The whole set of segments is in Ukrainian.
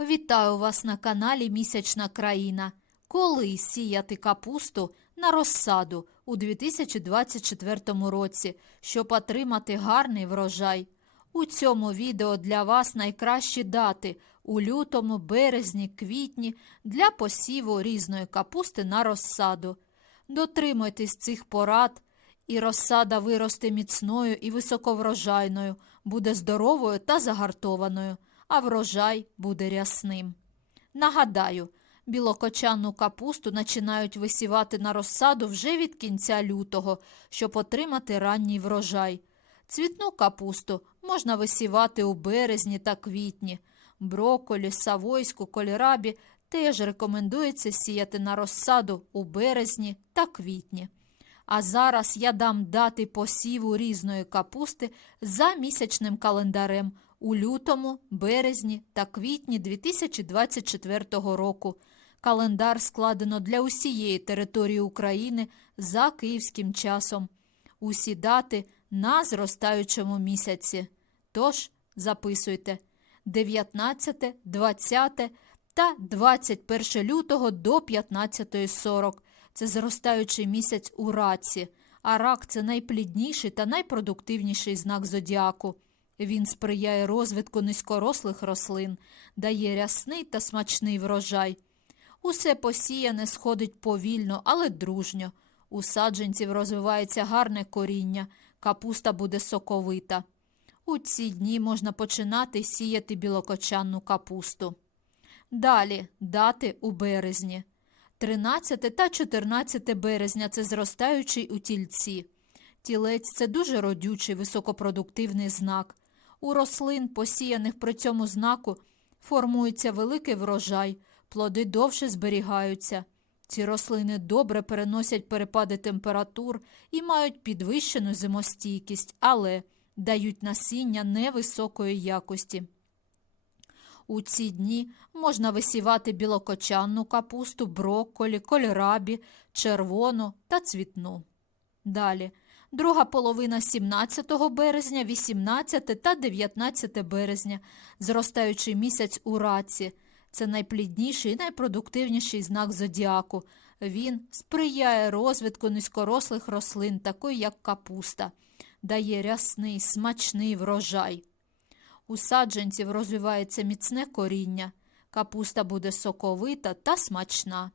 Вітаю вас на каналі Місячна країна. Коли сіяти капусту на розсаду у 2024 році, щоб отримати гарний врожай? У цьому відео для вас найкращі дати у лютому, березні, квітні для посіву різної капусти на розсаду. Дотримуйтесь цих порад, і розсада виросте міцною і високоврожайною, буде здоровою та загартованою, а врожай буде рясним. Нагадаю, білокочанну капусту починають висівати на розсаду вже від кінця лютого, щоб отримати ранній врожай. Цвітну капусту можна висівати у березні та квітні. Брокколі, савойську, кольрабі теж рекомендується сіяти на розсаду у березні та квітні. А зараз я дам дати посіву різної капусти за місячним календарем у лютому, березні та квітні 2024 року. Календар складено для усієї території України за київським часом. Усі дати на зростаючому місяці. Тож записуйте 19, 20 та 21 лютого до 15.40. Це зростаючий місяць у раці, а рак це найплідніший та найпродуктивніший знак зодіаку. Він сприяє розвитку низькорослих рослин, дає рясний та смачний врожай. Усе посіяне сходить повільно, але дружньо. У саджанців розвивається гарне коріння, капуста буде соковита. У ці дні можна починати сіяти білокочанну капусту. Далі дати у березні. 13 та 14 березня це зростаючий у тільці. Тілець це дуже родючий, високопродуктивний знак. У рослин, посіяних при цьому знаку, формується великий врожай, плоди довше зберігаються. Ці рослини добре переносять перепади температур і мають підвищену зимостійкість, але дають насіння невисокої якості. У ці дні можна висівати білокочанну капусту, брокколі, кольрабі, червону та цвітну. Далі. Друга половина 17 березня, 18 та 19 березня, зростаючий місяць у раці. Це найплідніший і найпродуктивніший знак зодіаку. Він сприяє розвитку низькорослих рослин, такої як капуста, дає рясний, смачний врожай. У саджанців розвивається міцне коріння, капуста буде соковита та смачна.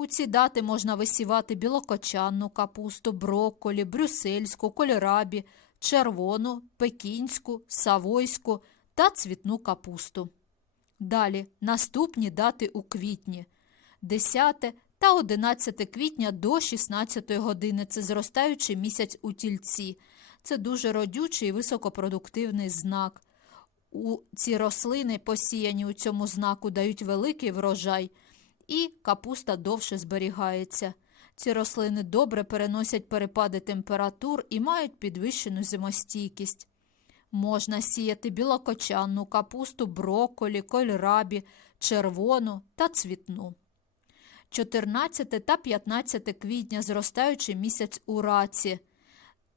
У ці дати можна висівати білокочанну капусту, брокколі, брюссельську, кольрабі, червону, пекінську, савойську та цвітну капусту. Далі наступні дати у квітні 10 та 11 квітня до 16 години це зростаючий місяць у тільці. Це дуже родючий і високопродуктивний знак. У ці рослини, посіяні у цьому знаку, дають великий врожай, і капуста довше зберігається. Ці рослини добре переносять перепади температур і мають підвищену зимостійкість. Можна сіяти білокочанну капусту, брокколі, кольрабі, червону та цвітну. 14 та 15 квітня зростаючий місяць у раці.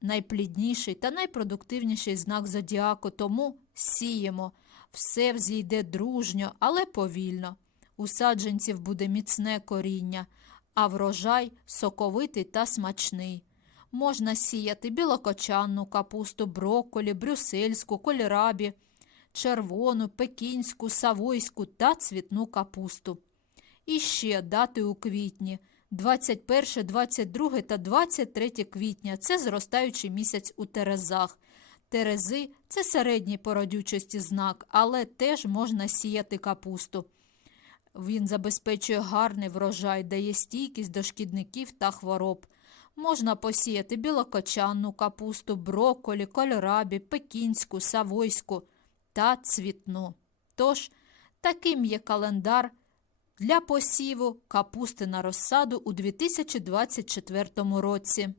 Найплідніший та найпродуктивніший знак зодіаку, тому сіємо. Все взійде дружньо, але повільно. У саджанців буде міцне коріння, а врожай соковитий та смачний. Можна сіяти білокочанну капусту, брокколі, брюссельську, кольрабі, червону, пекінську, савойську та цвітну капусту. І ще дати у квітні 21, 22 та 23 квітня це зростаючий місяць у терезах. Терези це середній по родючості знак, але теж можна сіяти капусту. Він забезпечує гарний врожай, дає стійкість до шкідників та хвороб. Можна посіяти білокочанну капусту, брокколі, кольрабі, пекінську, савойську та цвітну. Тож, таким є календар для посіву капусти на розсаду у 2024 році.